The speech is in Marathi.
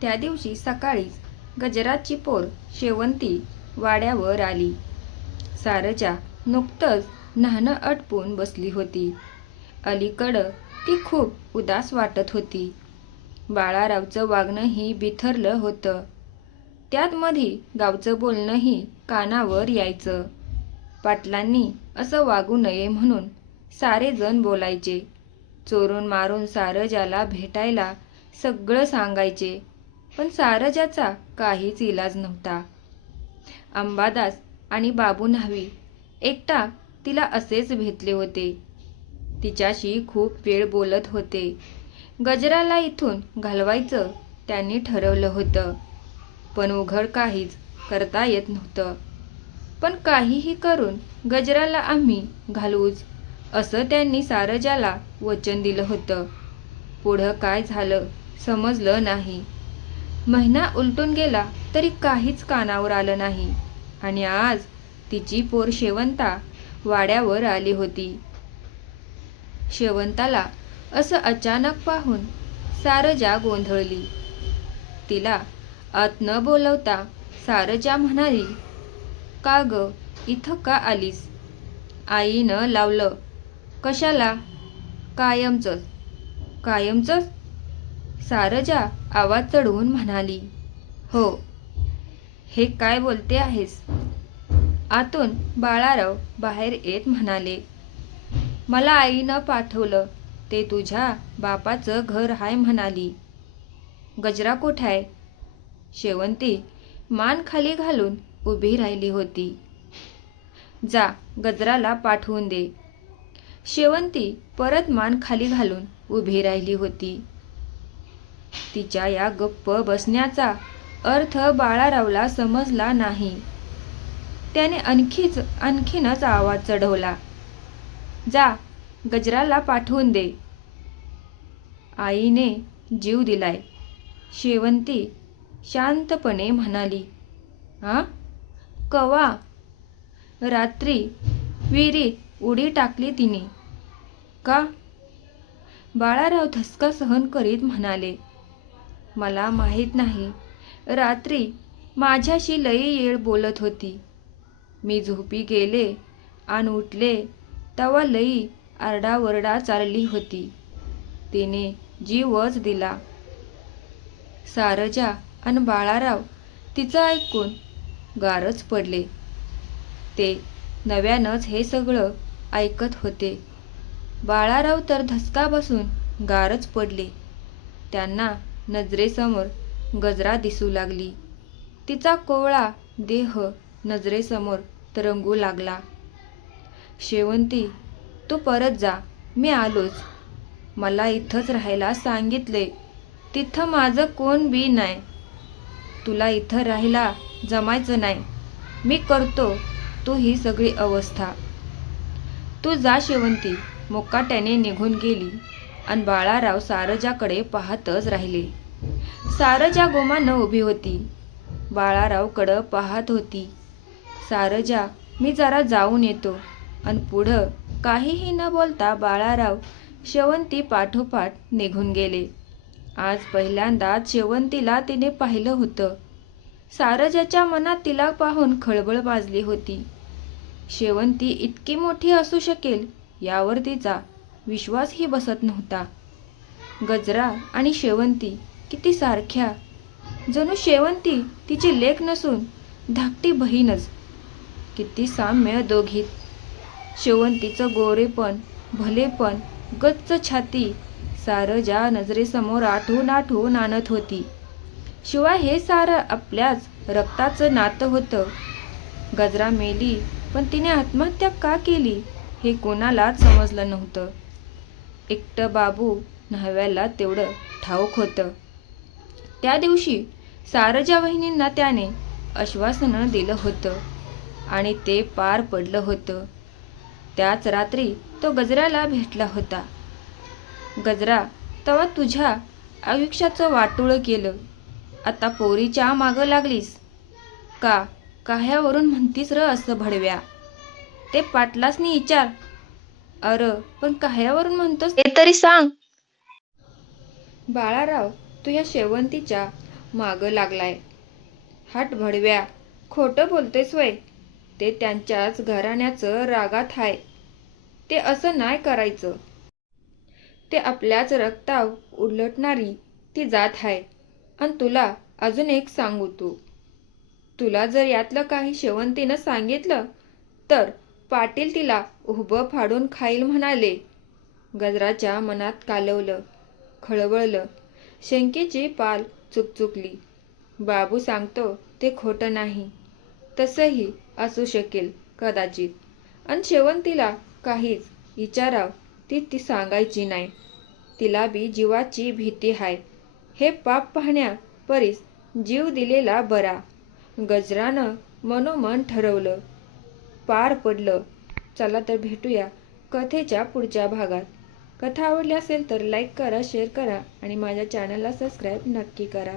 त्या दिवशी सकाळीच गजराची पोर शेवंती वाड्यावर आली. सारजा नुकतंच न्हाणं आटपून बसली होती. अलीकडं ती खूप उदास वाटत होती. बाळारावचं वागणंही बिथरलं होतं. त्यात मधी गावचं बोलणंही कानावर यायचं. पाटलांनी असं वागू नये म्हणून सारेजण बोलायचे. चोरून मारून सारजाला भेटायला सगळं सांगायचे, पण सारजाचा काहीच इलाज नव्हता. अंबादास आणि बाबू न्हावी एकटा तिला असेच भेटले होते. तिच्याशी खूप वेळ बोलत होते. गजराला इथून घालवायचं त्यांनी ठरवलं होतं, पण उघड काहीच करता येत नव्हतं. पण काहीही करून गजराला आम्ही घालवूच असं त्यांनी सारजाला वचन दिलं होतं. पुढं काय झालं समजलं नाही. महिना उलटून गेला तरी काहीच कानावर आलं नाही. आणि आज तिची पोर शेवंता वाड्यावर आली होती. शेवंताला असं अचानक पाहून सारजा गोंधळली. तिला आत न बोलवता सारजा म्हणाली, "का ग, इथं का आलीस? आईनं लावलं. कशाला? कायमचंच." "कायमचंच?" सारजा आवाज चढवून म्हणाली. "हो." "हे काय बोलते आहेस?" आतून बाळाराव बाहेर येत म्हणाले, "मला आईनं पाठवलं. ते तुझ्या बापाचं घर हाय म्हणाली." "गजरा कुठाय?" शेवंती मान खाली घालून उभी राहिली होती. "जा, गजराला पाठवून दे." शेवंती परत मान खाली घालून उभी राहिली होती. तिच्या या गप्प बसण्याचा अर्थ बाळारावला समजला नाही. त्याने आणखीनच आवाज चढवला, "जा, गजराला पाठवून दे." "आईने जीव दिलाय," शेवंती शांतपणे म्हणाली. "आ? कवा?" "रात्री विहिरीत उडी टाकली तिने." "का?" बाळाराव धसका सहन करीत म्हणाले, "मला माहीत नाही. रात्री माझ्याशी लई येळ बोलत होती. मी झोपी गेले आणि उठले तवा लई आरडाओरडा चालली होती. तिने जीवच दिला." सारजा आणि बाळाराव तिचं ऐकून गारच पडले. ते नव्यानंच हे सगळं ऐकत होते. बाळाराव तर धसका बसून गारच पडले. त्यांना नजरेसमोर गजरा दिसू लागली. तिचा कोवळा देह नजरेसमोर तरंगू लागला. "शेवंती, तू परत जा. मी आलोच. मला इथंच राहायला सांगितले. तिथं माझं कोण बी नाय. तुला इथं राहायला जमायचं नाही. मी करतो तू ही सगळी अवस्था." "तू जा शेवंती." मुकाट्याने निघून गेली आणि बाळाराव सारजाकडे पाहतच राहिले. सारजा गुमानं उभी होती. बाळारावकडं पाहत होती. "सारजा, मी जरा जाऊन येतो." आणि पुढं काहीही न बोलता बाळाराव शेवंती पाठोपाठ निघून गेले. आज पहिल्यांदाच शेवंतीला तिने पाहिलं होतं. सारजाच्या मनात तिला पाहून खळबळ माजली होती. शेवंती इतकी मोठी असू शकेल यावर तिचा विश्वासही बसत नव्हता. गजरा आणि शेवंती किती सारख्या. जणू शेवंती तिची लेक नसून धाकटी बहीणच. किती साम्य दोघीत. शेवंतीचं गोरेपण, भलेपण, गच्च छाती सारजा नजरेसमोर आठवून आठवून आणत होती. शिवाय हे सारं आपल्याच रक्ताचं नातं होतं. गजरा मेली, पण तिने आत्महत्या का केली हे कोणालाच समजलं नव्हतं. एकटं बाबू न्हाव्याला तेवढं ठाऊक होतं. त्या दिवशी सारजा वहिनींना त्याने आश्वासन दिलं होतं आणि ते पार पडलं होतं. त्याच रात्री तो गजराला भेटला होता. "गजरा, तवा तुझ्या आयुष्याचं वाटोळं केलं. आता पोरीच्या मागं लागलीस का? काह्यावरून म्हणतीस र असं भडव्या? ते पाटलासनी इचार." "अर, पण काह्यावरून म्हणतोस ते तरी सांग." "बाळाराव, तू ह्या शेवंतीच्या मागं लागलाय. हट भडव्या, खोटं बोलतेस वय. ते त्यांच्याच घराण्याचं रागात हाय. ते असं नाही करायचं. ते आपल्याच रक्ताव उलटणारी ती जात हाय. अन तुला अजून एक सांगू तुला जर यातलं काही शेवंतीनं सांगितलं तर पाटील तिला उभं फाडून खाईल म्हणाले. गजराच्या मनात कालवलं, खळबळलं. शंकेची पाल चुकचुकली. बाबू सांगतो ते खोटं नाही. तसंही असू शकेल कदाचित. अन शेवंतीला काहीच विचाराव ती सांगायची नाही. तिला बी जीवाची भीती हाय. हे पाप पाहण्या परीस जीव दिलेला बरा. गजरानं मनोमन ठरवलं. पार पडलं. चला तर भेटूया कथेच्या पुढच्या भागात. कथा आवडली असेल तर लाईक करा, शेअर करा आणि माझ्या चॅनलला सबस्क्राईब नक्की करा.